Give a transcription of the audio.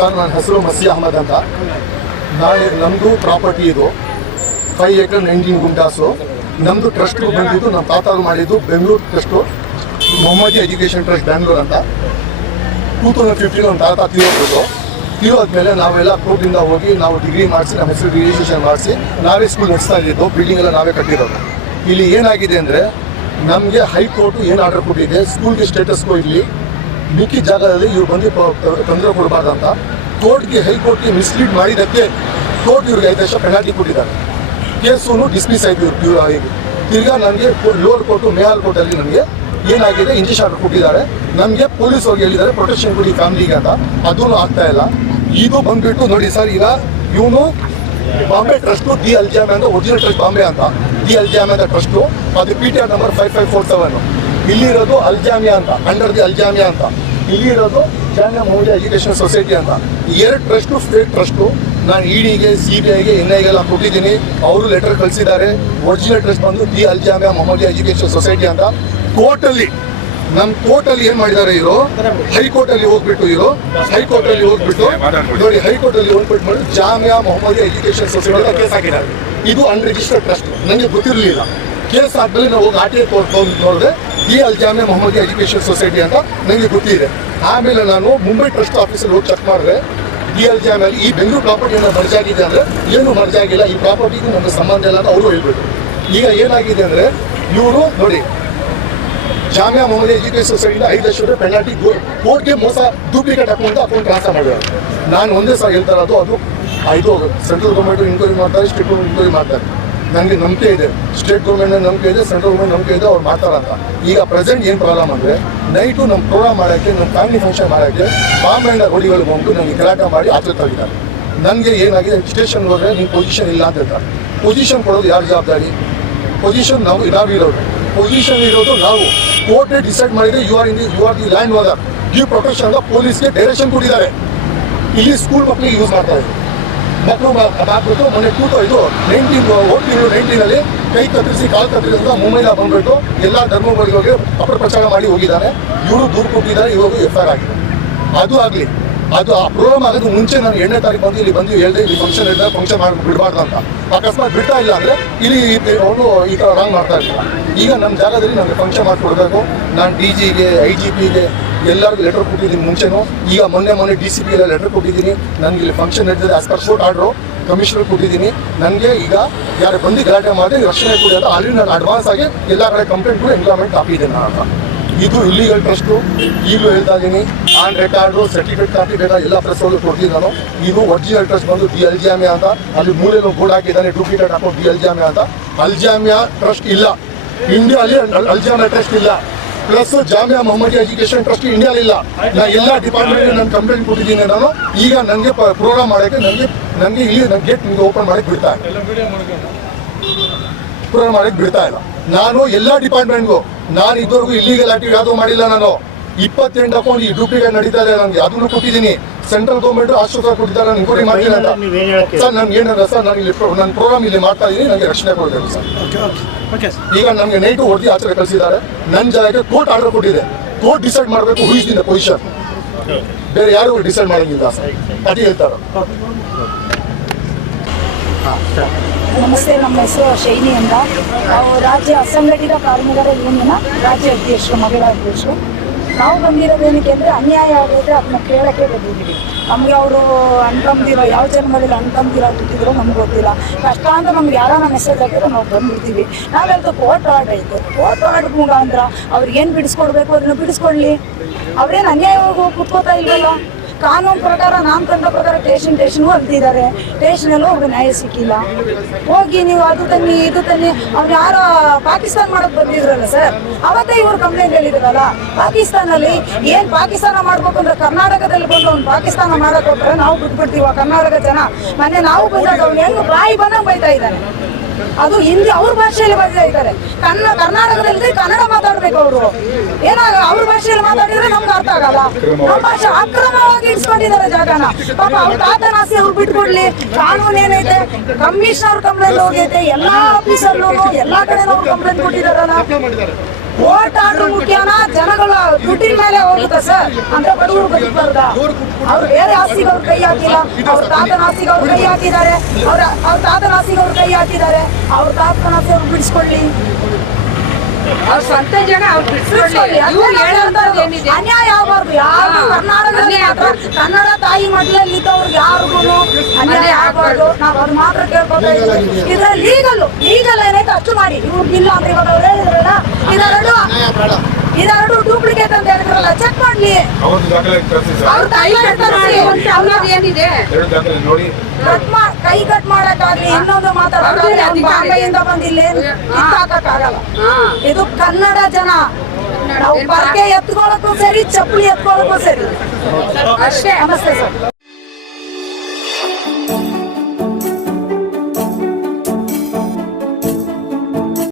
Sir, ನನ್ನ ಹೆಸರು ಮಸಿ ಅಹಮದ್ ಅಂತ. ನಾಳೆ ನಮ್ಮದು ಪ್ರಾಪರ್ಟಿ ಇದು. ಫೈವ್ ಏಕರ್ ನೈನ್ಟೀನ್ ಗುಂಟಾಸು ನಮ್ಮದು ಟ್ರಸ್ಟ್ ಬಂದಿದ್ದು ನಮ್ಮ ತಾತಾರು ಮಾಡಿದ್ದು Bengaluru trust Mohammadi education trust Bangalore ಅಂತ. ಟೂ ತೌಸಂಡ್ ಫಿಫ್ಟೀನ್ ನಮ್ಮ ತಾತ ತೀರೋಗ್ಬಿಟ್ಟು ತೀರೋದ್ಮೇಲೆ ನಾವೆಲ್ಲ ಕೋರ್ಟಿಂದ ಹೋಗಿ ನಾವು ಡಿಗ್ರಿ ಮಾಡಿಸಿ, ನಮ್ಮ ಹೆಸರು ರಿಜಿಸ್ಟ್ರೇಷನ್ ಮಾಡಿಸಿ, ನಾವೇ ಸ್ಕೂಲ್ ನಡೆಸ್ತಾ ಇದ್ದಿದ್ದು ಬಿಲ್ಡಿಂಗ್ ಎಲ್ಲ ನಾವೇ ಕಟ್ಟಿರೋದು. ಇಲ್ಲಿ ಏನಾಗಿದೆ ಅಂದರೆ, ನಮಗೆ ಹೈಕೋರ್ಟು ಏನು ಆರ್ಡರ್ ಕೊಟ್ಟಿದೆ? ಸ್ಕೂಲ್ಗೆ ಸ್ಟೇಟಸ್ಗೂ ಇರಲಿ. ಮಿಕ್ಕಿ ಜಾಗದಲ್ಲಿ ಇವ್ರು ಬಂದು ತೊಂದರೆ ಕೊಡಬಾರ್ದು ಕೊಡಬಾರ್ದಂತ ಕೋರ್ಟ್ಗೆ ಹೈಕೋರ್ಟ್ಗೆ ಮಿಸ್ಲೀಡ್ ಮಾಡಿದ್ದಕ್ಕೆ ಕೋರ್ಟ್ ಇವ್ರಿಗೆ ಐದು ವರ್ಷ ಪೆನಾಲ್ಟಿ ಕೊಟ್ಟಿದ್ದಾರೆ. ಕೇಸು ಡಿಸ್ಮಿಸ್ ಆಯಿತು ಇವ್ರು ಇವ್ರು ಆಗಿ. ತಿರ್ಗಾ ನನಗೆ ಲೋವರ್ ಕೋರ್ಟು ಮೇಯರ್ ಕೋರ್ಟಲ್ಲಿ ನನಗೆ ಏನಾಗಿದೆ ಇಂಜೆಕ್ಷನ್ ಆರ್ಡರ್ ಕೊಟ್ಟಿದ್ದಾರೆ. ನಮಗೆ ಪೊಲೀಸ್ ಅವ್ರಿಗೆ ಹೇಳಿದ್ದಾರೆ ಪ್ರೊಟೆಕ್ಷನ್ ಕೊಡಿ ಫ್ಯಾಮಿಲಿಗೆ ಅಂತ. ಅದೂ ಆಗ್ತಾ ಇಲ್ಲ. ಇದು ಬಂದ್ಬಿಟ್ಟು ನೋಡಿ ಸರ್, ಈಗ ಇವನು ಬಾಂಬೆ ಟ್ರಸ್ಟು ದಿ ಅಲ್ಜಾಮೆ ಅಂತ ಒರಿಜಿನಲ್ ಟ್ರಸ್ಟ್ ಬಾಂಬೆ ಅಂತ. ದಿ ಅಲ್ಜಾಮೆ ಅಂತ ಟ್ರಸ್ಟು ಅದು P T R number five five four seven ಇಲ್ಲಿರೋದು ಅಲ್ಜಾಮಿಯಾ ಅಂತ ಅಂಡರ್ ದಿ ಅಲ್ಜಾಮಿಯಾ ಅಂತ. ಇಲ್ಲಿರೋದು ಜಾಮಿಯಾ ಮೌಲ್ಯ ಎಜುಕೇಷನ್ ಸೊಸೈಟಿ ಅಂತ. ಎರಡು ಟ್ರಸ್ಟು ಸ್ಟೇಟ್ ಟ್ರಸ್ಟು, ನಾನು ಇಡಿಗೆ ಸಿ ಬಿ ಐಗೆ ಎನ್ ಐಗೆಲ್ಲ ಕೊಟ್ಟಿದ್ದೀನಿ. ಅವರು ಲೆಟರ್ ಕಳಿಸಿದ್ದಾರೆ. ಒರಿಜಿನಲ್ ಟ್ರಸ್ಟ್ ಬಂದು the Aljamia Mohammadiya education society ಅಂತ. ಕೋರ್ಟಲ್ಲಿ ನಮ್ಮ ಕೋರ್ಟಲ್ಲಿ ಏನು ಮಾಡಿದ್ದಾರೆ ಇವರು? ಹೈಕೋರ್ಟಲ್ಲಿ ಹೋಗ್ಬಿಟ್ಟು ಇವರು. ಹೈಕೋರ್ಟಲ್ಲಿ ಹೋಗ್ಬಿಟ್ಟು, ನೋಡಿ, ಹೈಕೋರ್ಟಲ್ಲಿ ಹೋಗ್ಬಿಟ್ಟು ಮಾಡಿ Jamia Mohammadiya education society case ಹಾಕಿದ್ದಾರೆ. ಇದು ಅನ್ರಿಜಿಸ್ಟರ್ಡ್ ಟ್ರಸ್ಟ್ ನನಗೆ ಗೊತ್ತಿರಲಿಲ್ಲ. ಕೇಸ್ ಹಾಕಿದ್ರೆ ನಾವು ಹೋಗಿ ಆರ್ ಟಿ ಐ ನೋಡಿದ್ರೆ ಈ ಅಲ್ ಮೊಹಮ್ಮದಿ ಎಜುಕೇಷನ್ ಸೊಸೈಟಿ ಅಂತ ನನಗೆ ಗೊತ್ತಿದೆ. ಆಮೇಲೆ ನಾನು ಮುಂಬೈ ಟ್ರಸ್ಟ್ ಆಫೀಸಲ್ಲಿ ಹೋಗಿ ಚೆಕ್ ಮಾಡಿದ್ರೆ ಡಿ ಎಲ್ ಜಾಮಿಯಲ್ಲಿ ಈ ಬೆಂಗಳೂರು ಪ್ರಾಪರ್ಟಿ ಏನೋ ಮರ್ಜ್ ಆಗಿದೆ ಅಂದರೆ ಏನು ಮರ್ಜ್ ಆಗಿಲ್ಲ, ಈ ಪ್ರಾಪರ್ಟಿಗೂ ನಮಗೆ ಸಂಬಂಧ ಇಲ್ಲ ಅಂತ ಅವರು ಹೇಳ್ಬಿಟ್ಟು ಈಗ ಏನಾಗಿದೆ ಅಂದರೆ ಇವರು ನೋಡಿ, ಜಾಮಿಯಾ ಮೊಹಮ್ಮದಿ ಎಜುಕೇಶನ್ ಸೊಸೈಟಿಯಿಂದ ಐದು ಲಕ್ಷ ರೂಪಾಯಿ ಪೆನಾಲ್ಟಿ ಕೋರ್ಟ್ಗೆ ಮೋಸ ಡೂಪ್ಲಿಕೇಟ್ ಅಕೌಂಟ್ ಅಕೌಂಟ್ ಟ್ರಾನ್ಸ್ಫರ್ ಮಾಡಿದ್ದಾರೆ. ನಾನು ಒಂದೇ ಸಲ ಹೇಳ್ತಾರೆ ಅದು ಅದು ಇದು ಸೆಂಟ್ರಲ್ ಗೌರ್ಮೆಂಟ್ ಇನ್ಕ್ವೈರಿ ಮಾಡ್ತಾರೆ ಸ್ಟೇಟ್ ಗೌರ್ಮೆಂಟ್ ಇನ್ಕ್ವೈರಿ ಮಾಡ್ತಾರೆ. ನನಗೆ ನಂಬಿಕೆ ಇದೆ. ಸ್ಟೇಟ್ ಗೌರ್ಮೆಂಟ್ ನಂಬಿಕೆ ಇದೆ ಸೆಂಟ್ರಲ್ ಗೌರ್ಮೆಂಟ್ ನಂಬಿಕೆ ಇದೆ, ಅವ್ರು ಮಾಡ್ತಾರಂತ ಈಗ ಪ್ರೆಸೆಂಟ್ ಏನು ಪ್ರಾಬ್ಲಮ್ ಅಂದರೆ ನೈಟು ನಮ್ಮ ಪ್ರೋಗ್ರಾಮ್ ಮಾಡೋಕ್ಕೆ ನಮ್ಮ ಫ್ಯಾಮಿಲಿ ಫಂಕ್ಷನ್ ಮಾಡೋಕ್ಕೆ ಬಾಂಬೆಯಿಂದ ರೋಡಿಗಳಿಗೆ ಬಂದು ನನಗೆ ಗಲಾಟೆ ಮಾಡಿ ಆಚೆ ತಗಿದ್ದಾರೆ ನನಗೆ ಏನಾಗಿದೆ ಸ್ಟೇಷನ್ ಹೋದರೆ ನಿಮ್ಮ ಪೊಸಿಷನ್ ಇಲ್ಲ ಅಂತ ಹೇಳ್ತಾರೆ. ಪೊಸಿಷನ್ ಕೊಡೋದು ಯಾರು ಜವಾಬ್ದಾರಿ? ಪೊಸಿಷನ್ ನಾವು ನಾವು ಇರೋದು. ಪೊಸಿಷನ್ ಇರೋದು ನಾವು. ಕೋರ್ಟೇ ಡಿಸೈಡ್ ಮಾಡಿದ್ರೆ you are in you are the land whether give protection ಪೊಲೀಸ್ಗೆ direction ಕೊಟ್ಟಿದ್ದಾರೆ. ಇಲ್ಲಿ ಸ್ಕೂಲ್ ಮಕ್ಕಳಿಗೆ ಯೂಸ್ ಮಾಡ್ತಾರೆ ಮಕ್ಕಳು ಹಾಕ್ಬಿಟ್ಟು ಮೊನ್ನೆ ಟೂ ಇದು ನೈನ್ಟೀನ್ ಓಟ್ ನೈನ್ಟೀನಲ್ಲಿ ಕೈ ಕತ್ತರಿಸಿ, ಕಾಲು ಕತ್ತರಿಸಿ ಅಂತ ಮುಂಬೈನ ಬಂದ್ಬಿಟ್ಟು ಎಲ್ಲ ಧರ್ಮಗಳಿಗೆ ಅಪಪ್ರಚಾರ ಮಾಡಿ ಹೋಗಿದ್ದಾರೆ. ಇವರು ದೂರು ಕೊಟ್ಟಿದ್ದಾರೆ ಇವಾಗ ಎಫ್ ಆರ್ ಆಗಿದೆ. ಅದು ಆಗಲಿ, ಅದು ಆ ಪ್ರೋಗ್ರಾಮ್ ಆಗೋದು ಮುಂಚೆ ನಾನು ಎರಡನೇ ತಾರೀಕು ಬಂದು ಇಲ್ಲಿ ಬಂದು ಹೇಳಿದೆ, ಇಲ್ಲಿ ಫಂಕ್ಷನ್ ಇದ್ದ ಫಂಕ್ಷನ್ ಮಾಡಿ ಬಿಡಬಾರ್ದು ಅಂತ. ಅಕಸ್ಮಾತ್ ಬಿಡ್ತಾ ಇಲ್ಲ ಅಂದರೆ ಇಲ್ಲಿ ಅವನು ಈ ಥರ ರಾಂಗ್ ಮಾಡ್ತಾ ಇರ್ತಾರೆ ಈಗ ನಮ್ಮ ಜಾಗದಲ್ಲಿ ನನಗೆ ಫಂಕ್ಷನ್ ಮಾಡಿಕೊಡ್ಬೇಕು. ನಾನು ಡಿ ಜಿಗೆ ಐ ಜಿ ಪಿಗೆ ಎಲ್ಲರಿಗೂ ಲೆಟರ್ ಕೊಟ್ಟಿದ್ದೀನಿ ಮುಂಚೆನೂ. ಈಗ ಮೊನ್ನೆ ಮೊನ್ನೆ ಡಿ ಸಿ ಪಿ ಎಲ್ಲ ಲೆಟರ್ ಕೊಟ್ಟಿದ್ದೀನಿ. ನನಗೆ ಇಲ್ಲಿ ಫಂಕ್ಷನ್ ನಡೆದಿದೆ as per court order commissioner ಕೊಟ್ಟಿದ್ದೀನಿ. ನನಗೆ ಈಗ ಯಾರು ಬಂದು ಗಲಾಟೆ ಮಾಡಿ ರಕ್ಷಣೆ ಕೊಡಿ ಅಂತ ಆಲ್ರೆಡಿ ನಾನು ಅಡ್ವಾನ್ಸ್ ಆಗಿ ಎಲ್ಲ ಕಡೆ ಕಂಪ್ಲೇಂಟ್ ಕೂಡ ಎಂಪ್ಲಾಯ್ಮೆಂಟ್ ಹಾಕಿದ್ದೀನಿ ನಾನು ಇದು ಇಲ್ಲಿಗಲ್ ಟ್ರಸ್ಟು ಈಗಲೂ ಹೇಳ್ತಾ ಇದ್ದೀನಿ ಆನ್ ರೆಕಾರ್ಡು ಸರ್ಟಿಫಿಕೇಟ್ ಕಾಪಿ ಬೇಕಾ? ಎಲ್ಲ ಪ್ರೆಸ್ ಒಳಗೆ ಕೊಡ್ತೀನಿ ನಾನು. ಇದು ಒರಿಜಿನಲ್ ಟ್ರಸ್ಟ್ ಬಂದು ಡಿ ಅಲ್ಜಾಮಿಯಾ ಅಂತ. ಅಲ್ಲಿ ಮೂಲೆಯಲ್ಲಿ ಬೋರ್ಡ್ ಹಾಕಿದ್ದಾನೆ ಡೂಪ್ಲಿಕೇಟ್ ಹಾಕೊಂಡು ಡಿ ಅಲ್ಜಾಮಿಯಾ ಅಂತ. ಅಲ್ಜಾಮಿಯಾ ಟ್ರಸ್ಟ್ ಇಲ್ಲ. ಇಂಡಿಯಾಲಿ ಅಲ್ಜಾಮಿಯಾ ಟ್ರಸ್ಟ್ ಇಲ್ಲ. Plus Jamia Mohammadiya education trust ಇಂಡಿಯಾಲಿಲ್ಲ ನಾ ಎಲ್ಲ ಡಿಪಾರ್ಟ್ಮೆಂಟ್ ನಾನು ಕಂಪ್ಲೇಂಟ್ ಕೊಟ್ಟಿದ್ದೀನಿ ನಾನು. ಈಗ ನನಗೆ ಪ್ರೋಗ್ರಾಮ್ ಮಾಡೋಕ್ಕೆ ನನಗೆ ನನಗೆ ಇಲ್ಲಿ ನನ್ನ ಗೇಟ್ ನಿಮಗೆ ಓಪನ್ ಮಾಡಕ್ಕೆ ಬಿಡ್ತಾ ಇಲ್ಲ. ಪ್ರೋಗ್ರಾಮ್ ಮಾಡಕ್ಕೆ ಬಿಡ್ತಾ ಇಲ್ಲ. ನಾನು ಎಲ್ಲ ಡಿಪಾರ್ಟ್ಮೆಂಟ್ಗೂ ನಾನು ಇದುವರೆಗೂ ಇಲ್ಲಿಗಲ್ ಆಕ್ಟಿವ್ ಯಾವುದೂ ಮಾಡಿಲ್ಲ ನಾನು. ಇಪ್ಪತ್ತೆಂಟು ಅಕೌಂಟ್ ಈ ಡೂಪ್ಲಿಕೇಟ್ ನಡೀತಾ ಇದೆ ನನಗೆ ಅದನ್ನು ಕೊಟ್ಟಿದ್ದೀನಿ. ಸೆಂಟ್ರಲ್ ಗೌರ್ಮೆಂಟ್ ಆಶ್ವಾಸ ಕೊಟ್ಟಿದ್ದಾರೆ ನಾನು ಇನ್ಕ್ವೈರಿ ಮಾಡಿಲ್ಲ ಅಂತ. ಸರ್ ನನ್ಗೆ ಏನಾರ ಸರ್ ನಾನು ಇಲ್ಲಿ ನಾನು ನನ್ನ ಪ್ರೋಗ್ರಾಮ್ ಇಲ್ಲಿ ಮಾಡ್ತಾ ಇದ್ದೀನಿ ನನಗೆ ರಕ್ಷಣೆ ಕೊಡಬೇಕು sir. Okay okay okay sir. ಈಗ ನಮಗೆ ನೈಟು ಹೊಡೆದು ಆಚರಣೆ ಕಳಿಸಿದ್ದಾರೆ. ನನ್ನ ಜಾಗಕ್ಕೆ ಕೋರ್ಟ್ ಆರ್ಡರ್ ಕೊಟ್ಟಿದೆ. ಕೋರ್ಟ್ ಡಿಸೈಡ್ ಮಾಡಬೇಕು who is in the position ಬೇರೆ ಯಾರು ಡಿಸೈಡ್ ಮಾಡೋಂಗಿಲ್ಲ ಸರ್. ಅದೇ ಹೇಳ್ತಾರೆ. ಹಾಂ ಸರ್. ನಮಸ್ತೆ ನಮ್ಮ ಹೆಸರು ಶೈನಿ ಅಂತ. ನಾವು ರಾಜ್ಯ ಅಸಂಘಟಿತ ಕಾರ್ಮಿಕರ ಯೂನಿಯನ್ ರಾಜ್ಯ ಅಧ್ಯಕ್ಷರು ಮಹಿಳಾ ಅಧ್ಯಕ್ಷರು. ನಾವು ಬಂದಿರೋದು ಏನಕ್ಕೆ ಅಂದರೆ ಅನ್ಯಾಯ ಆಗಿದ್ರೆ ಅದನ್ನ ಕೇಳೋಕ್ಕೆ ಬಂದಿದ್ದೀವಿ. ನಮ್ಗೆ ಅವರು ಅಂತಂದಿರೋ ಯಾವ ಜನ್ಮದಲ್ಲಿ ಅನ್ಕೊಂಬಿರೋ ಅಂತಿದ್ರು ನಮ್ಗೆ ಗೊತ್ತಿಲ್ಲ. ಕಷ್ಟ ಅಂತ ನಮ್ಗೆ ಯಾರೋ ಮೆಸೇಜ್ ಹಾಕಿದ್ರೆ ನಾವು ಬಂದಿರ್ತೀವಿ ನಾವೆಲ್ಲದು ಕೋರ್ಟ್ ಆರ್ಡರ್ ಐತೆ ಕೋರ್ಟ್ ಆರ್ಡರ್ ಮುಖಾಂತರ ಅವ್ರಿಗೆ ಏನು ಬಿಡಿಸ್ಕೊಡ್ಬೇಕು ಅದನ್ನ ಬಿಡಿಸ್ಕೊಳ್ಳಿ ಅವ್ರೇನು ಅನ್ಯಾಯವಾಗಿ ಕುತ್ಕೋತಾ ಇಲ್ವಲ್ಲ? ಕಾನೂನು ಪ್ರಕಾರ ನಾನು ಪ್ರಕಾರ ಟೇಷನ್ ಅಂತಿದ್ದಾರೆ. ಅಲ್ದಿದ್ದಾರೆ ಟೇಷನಲ್ಲೂ ಅವ್ರಿಗೆ ನ್ಯಾಯ ಸಿಕ್ಕಿಲ್ಲ. ಹೋಗಿ ನೀವು ಅದು ತನ್ನಿ, ಇದು ತನ್ನಿ. ಅವ್ರು ಯಾರೋ ಪಾಕಿಸ್ತಾನ ಮಾಡಕ್ ಬಂದಿದ್ರಲ್ಲ ಸರ್ ಅವತ್ತೇ ಇವ್ರು ಕಂಪ್ಲೇಂಟ್ ಹೇಳಿದ್ರಲ್ಲ. ಪಾಕಿಸ್ತಾನಲ್ಲಿ ಏನ್ ಪಾಕಿಸ್ತಾನ ಮಾಡ್ಬೇಕು ಅಂದ್ರೆ ಕರ್ನಾಟಕದಲ್ಲಿ ಬಂದು ಅವ್ನು ಪಾಕಿಸ್ತಾನ ಮಾಡಕ್ ಹೋಗ್ತಾರೆ. ನಾವು ಬಿಟ್ಬಿಡ್ತೀವ ಕರ್ನಾಟಕ ಜನ. ಮನೆ ನಾವು ಬಂದಾಗ ಅವ್ನು ಹೆಂಗ್ ಬಾಯಿ ಬಂದಂಗ್ ಬೈತಾ ಇದ್ದಾನೆ. ಅದು ಹಿಂದಿ ಅವ್ರ ಭಾಷೆಯಲ್ಲಿ ಬರ್ತಾ ಇದ್ದಾರೆ. ಕನ್ನಡ ಕರ್ನಾಟಕದಲ್ಲಿ ಕನ್ನಡ ಮಾತಾಡ್ಬೇಕು ಅವರು. ಏನಾಗ ಅವ್ರ ಭಾಷೆಯಲ್ಲಿ ಮಾತಾಡಿದ್ರೆ ನಮ್ಗೆ ಅರ್ಥ ಆಗಲ್ಲ. ನಮ್ಮ ಭಾಷೆ ಅಕ್ರಮವಾಗಿ ಇಟ್ಸ್ಕೊಂಡಿದ್ದಾರೆ ಜಾಗನ. ಪಾಪ ಅವ್ರ ತಾತನ ಆಸೆ ಅವ್ರು ಬಿಟ್ಕೊಡ್ಲಿ. ಕಾನೂನು ಏನೈತೆ? ಕಮಿಷನರ್ ಕಂಪ್ಲೇಂಟ್ ಹೋಗೈತೆ. ಎಲ್ಲಾ ಆಫೀಸಲ್ಲೂ ಎಲ್ಲಾ ಕಡೆ ಕಂಪ್ಲೇಂಟ್ ಕೊಟ್ಟಿದಾರಲ್ಲ ಕೋರ್ಟ್ ಆರ್ಡರ್ ಮುಖ್ಯನ ಜನಗಳ ದುಡ್ಡಿನ ಮೇಲೆ ಹೋಗುತ್ತೆ ಸರ್. ಅಂದ್ರೆ ಬಡವರು ಬದುಕಬಾರ್ದ. ಅವ್ರು ಬೇರೆ ಆಸ್ತಿಗೆ ಅವ್ರು ಕೈ ಹಾಕಿಲ್ಲ. ಅವ್ರ ತಾತನ ಆಸ್ತಿಗೆ ಅವ್ರು ಕೈ ಹಾಕಿದ್ದಾರೆ. ಅವ್ರ ಅವ್ರ ತಾತನ ಆಸ್ತಿಗೆ ಅವ್ರು ಕೈ ಹಾಕಿದ್ದಾರೆ. ಅವ್ರ ತಾತನ ಆಸ್ತಿ ಅವ್ರು ಬಿಡಿಸ್ಕೊಳ್ಳಿ. ಅವ್ರ ಸ್ವಂತ ಜನ ಅವ್ರು ಬಿಡಿಸ್ಕೊಳ್ಳಿ. ಅನ್ಯಾಯ ಏನಿದೆ ಯಾರು. ಕರ್ನಾಟಕದಲ್ಲಿ ಮಾತ್ರ ಕನ್ನಡ ತಾಯಿ ಮಡ್ಲಲ್ಲಿ ಇದ್ದವ್ರಿಗೆ ಯಾರಿಗೂ ಅನ್ಯಾಯ ಅನ್ಯಾಯ ಆಗಬಾರ್ದು. ನಾವು ಅದು ಮಾತ್ರ ಕೇಳ್ಕೊತಾ ಇದ್ದೀವಿ. ಇದ್ರಲ್ಲಿ ಲೀಗಲ್ ಲೀಗಲ್ ಏನೈತೆ ಅಷ್ಟು ಮಾಡಿ. ಇವ್ರಿಗೆ ಇಲ್ಲ ಅಂದ್ರೆ ಇವಾಗ ಅವ್ರು ಹೇಳಿದ್ರಲ್ಲ ಇದೆರಡು ಇದೆರಡು ಡೂಪ್ಲಿಕೇಟ್ ಅಂತ ಹೇಳಿದ್ರಲ್ಲ ಚೆಕ್ ಮಾಡ್ಲಿ. ಅವ್ರ ತಾಯಿ ಕಟ್ ಏನಿದೆ. ಕಟ್ ಮಾ ಕೈ ಕಟ್ ಮಾಡಕ್ಕಾಗ್ಲಿ ಇನ್ನೊಂದು ಮಾತಾಡೋದಾಗ್ಲಿ ಬಂದಿಲ್ಲ ಇದು ಕನ್ನಡ ಜನ ನಾವು ಪರ್ಕೆ ಎತ್ಕೊಳ್ಳೋಕ್ಕೂ ಸರಿ ಚಪ್ಪಲಿ ಎತ್ಕೊಳ್ಳೋಕ್ಕೂ ಸರಿ. ಅಷ್ಟೇ. ನಮಸ್ತೆ ಸರ್.